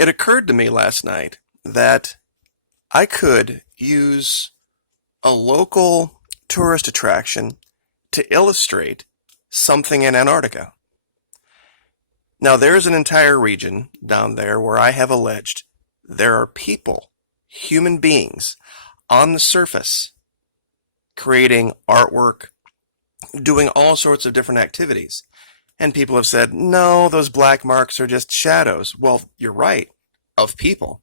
It occurred to me last night that I could use a local tourist attraction to illustrate something in Antarctica. Now, there's an entire region down there where I have alleged there are people, human beings, on the surface, creating artwork, doing all sorts of different activities. And people have said, no, those black marks are just shadows. Well, you're right, of people.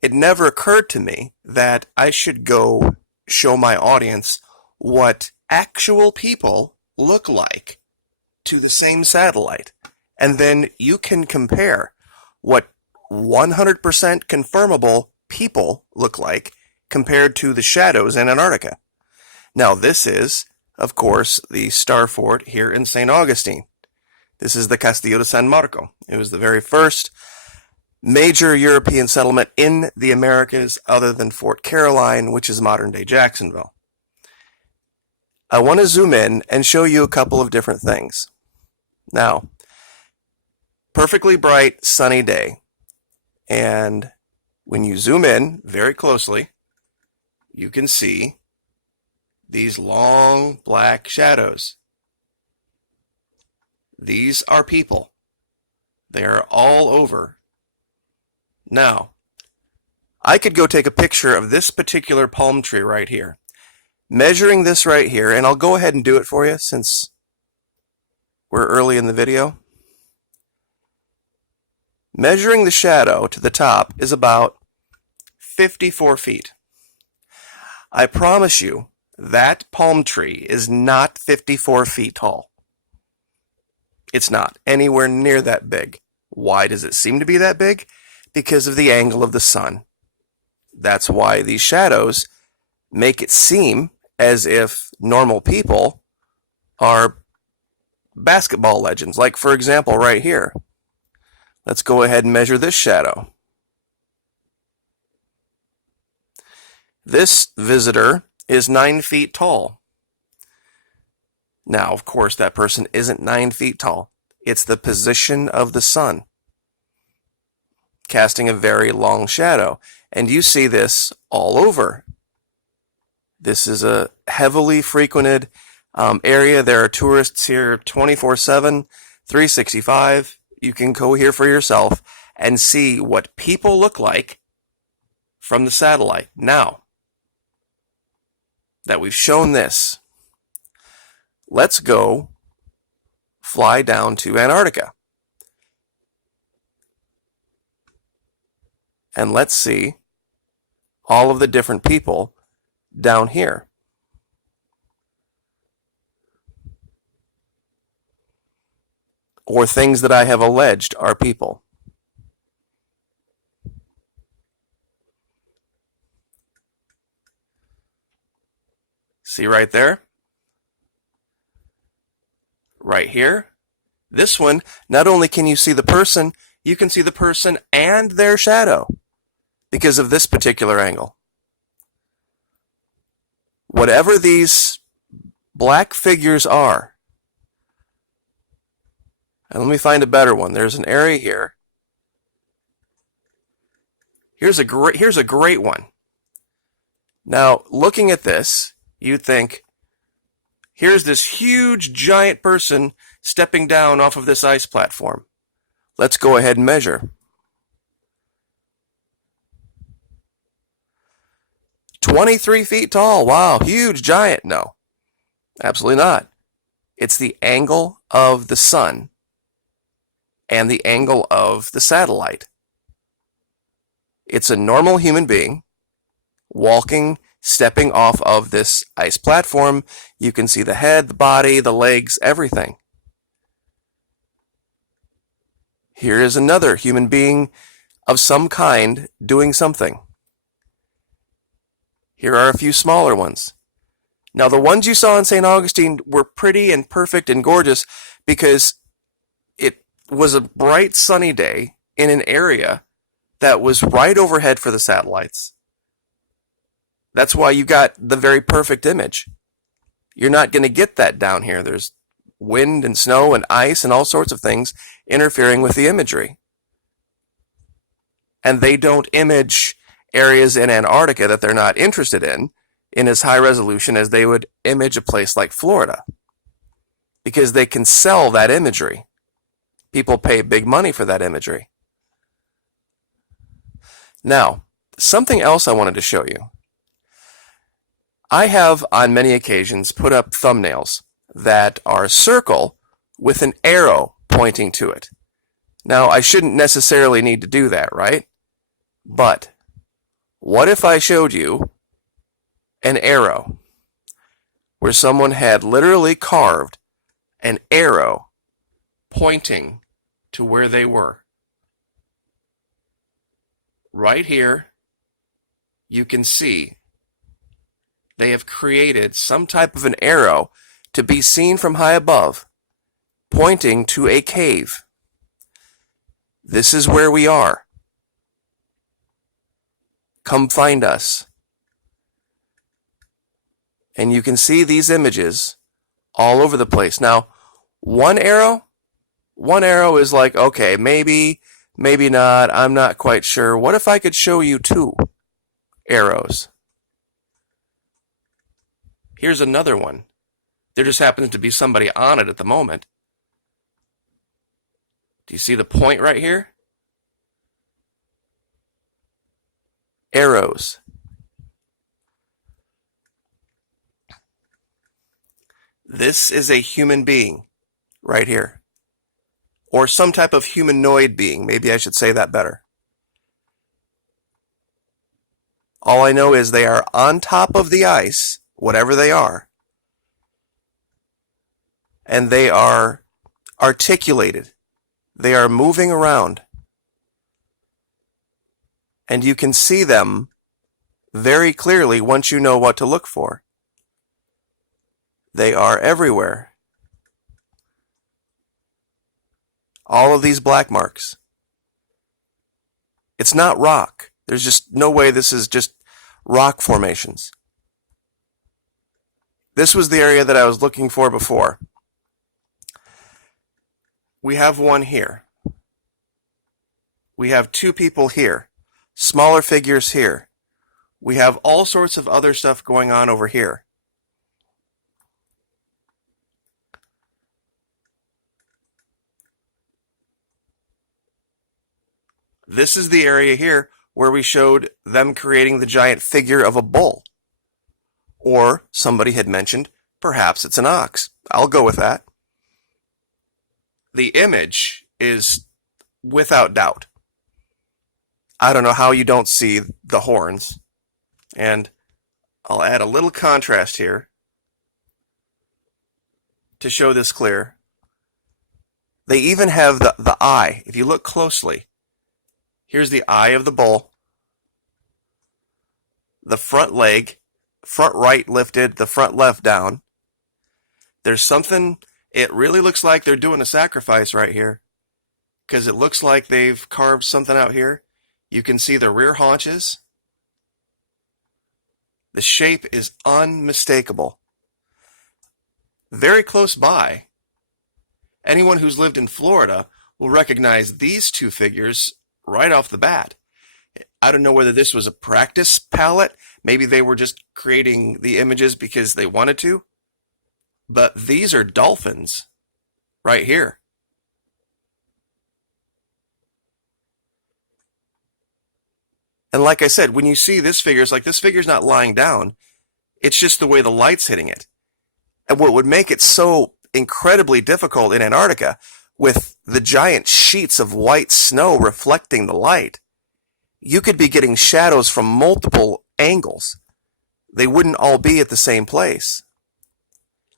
It never occurred to me that I should go show my audience what actual people look like to the same satellite. And then you can compare what 100% confirmable people look like compared to the shadows in Antarctica. Now, this is, of course, the Star Fort here in St. Augustine. This is the Castillo de San Marco. It was the very first major European settlement in the Americas other than Fort Caroline, which is modern-day Jacksonville. I want to zoom in and show you a couple of different things. Now, perfectly bright, sunny day. And when you zoom in very closely, you can see these long black shadows. These are people. They are all over. Now, I could go take a picture of this particular palm tree right here, measuring this right here, and I'll go ahead and do it for you since we're early in the video. Measuring the shadow to the top is about 54 feet. I promise you, that palm tree is not 54 feet tall. It's not anywhere near that big. Why does it seem to be that big? Because of the angle of the sun. That's why these shadows make it seem as if normal people are basketball legends. Like, for example, right here. Let's go ahead and measure this shadow. This visitor is 9 feet tall. Now, of course, that person isn't 9 feet tall. It's the position of the sun casting a very long shadow. And you see this all over. This is a heavily frequented area. There are tourists here 24/7, 365. You can go here for yourself and see what people look like from the satellite. Now that we've shown this, let's go fly down to Antarctica. And let's see all of the different people down here. Or things that I have alleged are people. See right there? Right here. This one, not only can you see the person, you can see the person and their shadow because of this particular angle. Whatever these black figures are, and let me find a better one. There's an area here. Here's a great one. Now, looking at this, you'd think, here's this huge giant person stepping down off of this ice platform. Let's go ahead and measure. 23 feet tall. Wow, huge giant. No, absolutely not. It's the angle of the sun and the angle of the satellite. It's a normal human being walking, stepping off of this ice platform. You can see the head, the body, the legs, everything. Here is another human being of some kind doing something. Here are a few smaller ones. Now, the ones you saw in St. Augustine were pretty and perfect and gorgeous because it was a bright sunny day in an area that was right overhead for the satellites. That's why you got the very perfect image. You're not going to get that down here. There's wind and snow and ice and all sorts of things interfering with the imagery. and they don't image areas in Antarctica that they're not interested in as high resolution as they would image a place like Florida, because they can sell that imagery. People pay big money for that imagery. Now, something else I wanted to show you. I have on many occasions put up thumbnails that are a circle with an arrow pointing to it. Now, I shouldn't necessarily need to do that, right? But what if I showed you an arrow where someone had literally carved an arrow pointing to where they were? Right here, you can see they have created some type of an arrow to be seen from high above, pointing to a cave. This is where we are. Come find us. And you can see these images all over the place. Now, one arrow is like, okay, maybe not, I'm not quite sure. What if I could show you two arrows? Here's another one. There just happens to be somebody on it at the moment. Do you see the point right here? Arrows. This is a human being right here. Or some type of humanoid being. Maybe I should say that better. All I know is they are on top of the ice, whatever they are, and they are articulated. They are moving around. And you can see them very clearly once you know what to look for. They are everywhere. All of these black marks. It's not rock. There's just no way this is just rock formations. This was the area that I was looking for before. We have one here. We have two people here. Smaller figures here. We have all sorts of other stuff going on over here. This is the area here where we showed them creating the giant figure of a bull. Or somebody had mentioned, perhaps it's an ox. I'll go with that. The image is without doubt. I don't know how you don't see the horns. And I'll add a little contrast here to show this clear. They even have the eye. If you look closely, here's the eye of the bull. The front leg, front right lifted, the front left down. There's something, it really looks like they're doing a sacrifice right here, because it looks like they've carved something out here. You can see the rear haunches. The shape is unmistakable. Very close by, anyone who's lived in Florida will recognize these two figures right off the bat. I don't know whether this was a practice palette. Maybe they were just creating the images because they wanted to. But these are dolphins right here. And like I said, when you see this figure, it's like this figure's not lying down. It's just the way the light's hitting it. And what would make it so incredibly difficult in Antarctica, with the giant sheets of white snow reflecting the light, you could be getting shadows from multiple angles. They wouldn't all be at the same place.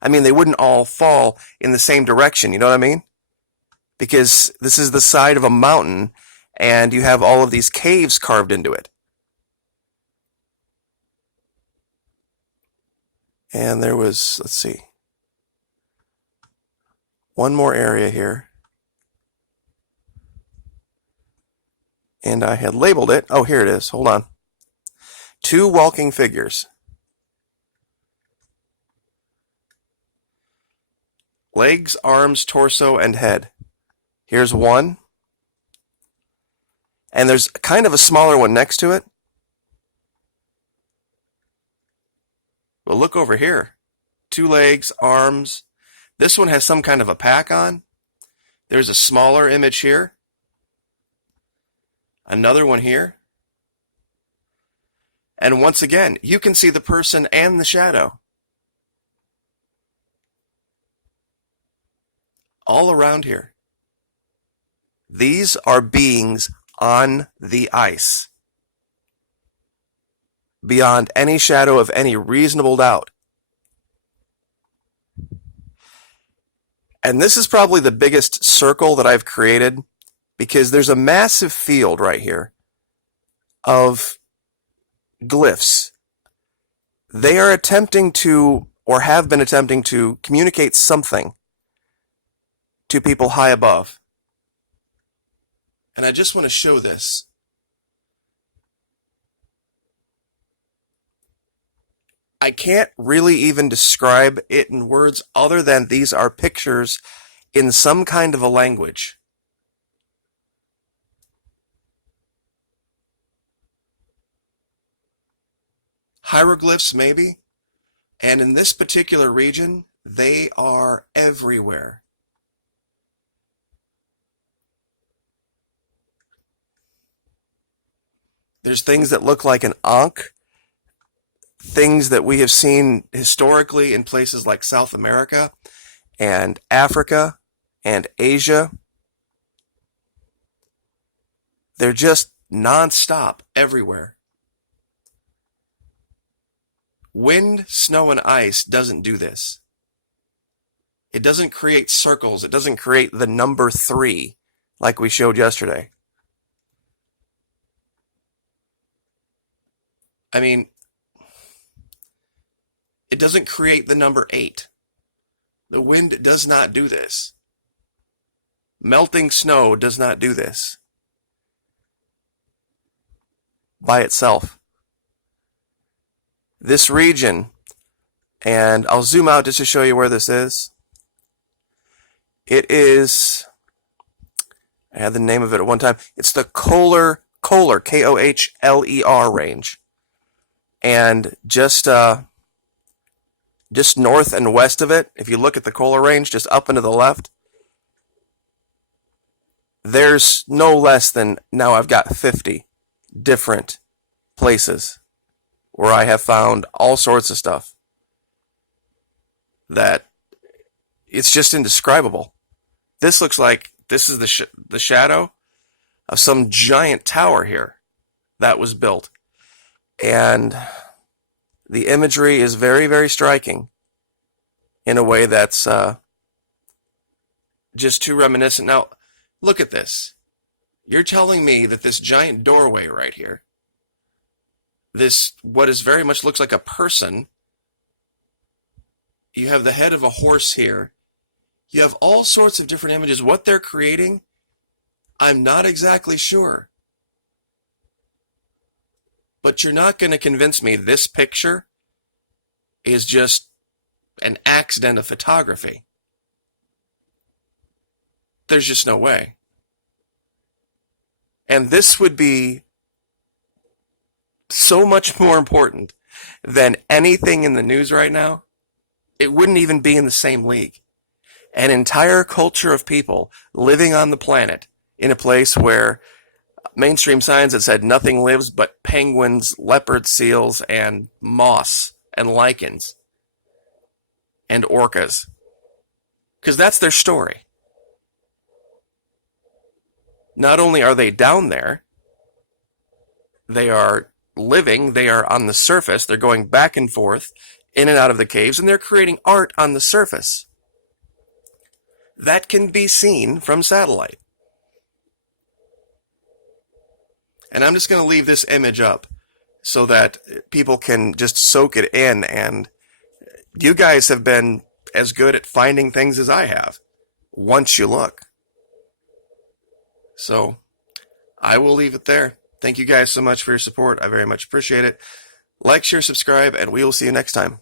I mean, they wouldn't all fall in the same direction, you know what I mean? Because this is the side of a mountain, and you have all of these caves carved into it. And there was, let's see, one more area here. And I had labeled it. Oh, here it is. Hold on. Two walking figures. Legs, arms, torso, and head. Here's one. And there's kind of a smaller one next to it. Well, look over here. 2 legs, arms. This one has some kind of a pack on. There's a smaller image here. Another one here. And once again, you can see the person and the shadow. All around here. These are beings on the ice. Beyond any shadow of any reasonable doubt. And this is probably the biggest circle that I've created, because there's a massive field right here of glyphs. They are attempting to, or have been attempting to, communicate something to people high above. And I just want to show this. I can't really even describe it in words other than these are pictures in some kind of a language. Hieroglyphs, maybe. And in this particular region, they are everywhere. There's things that look like an ankh, things that we have seen historically in places like South America and Africa and Asia. They're just nonstop everywhere. Wind, snow, and ice doesn't do this. It doesn't create circles. It doesn't create the number 3 like we showed yesterday. I mean, it doesn't create the number 8. The wind does not do this. Melting snow does not do this by itself. This region, and I'll zoom out just to show you where this is. It is, I had the name of it at one time. It's the Kohler, Kohler range. And just north and west of it, if you look at the Kohler range, just up and to the left, there's no less than, now I've got 50 different places where I have found all sorts of stuff that it's just indescribable. This looks like this is the shadow of some giant tower here that was built. And the imagery is very, very striking in a way that's just too reminiscent. Now, look at this. You're telling me that this giant doorway right here, this, what is very much looks like a person, you have the head of a horse here, you have all sorts of different images. What they're creating, I'm not exactly sure. But you're not going to convince me this picture is just an accident of photography. There's just no way. And this would be so much more important than anything in the news right now. It wouldn't even be in the same league. An entire culture of people living on the planet in a place where mainstream science had said nothing lives but penguins, leopard seals, and moss, and lichens, and orcas. Because that's their story. Not only are they down there, they are living, they are on the surface, they're going back and forth, in and out of the caves, and they're creating art on the surface. That can be seen from satellite. And I'm just going to leave this image up so that people can just soak it in. And you guys have been as good at finding things as I have once you look. So I will leave it there. Thank you guys so much for your support. I very much appreciate it. Like, share, subscribe, and we will see you next time.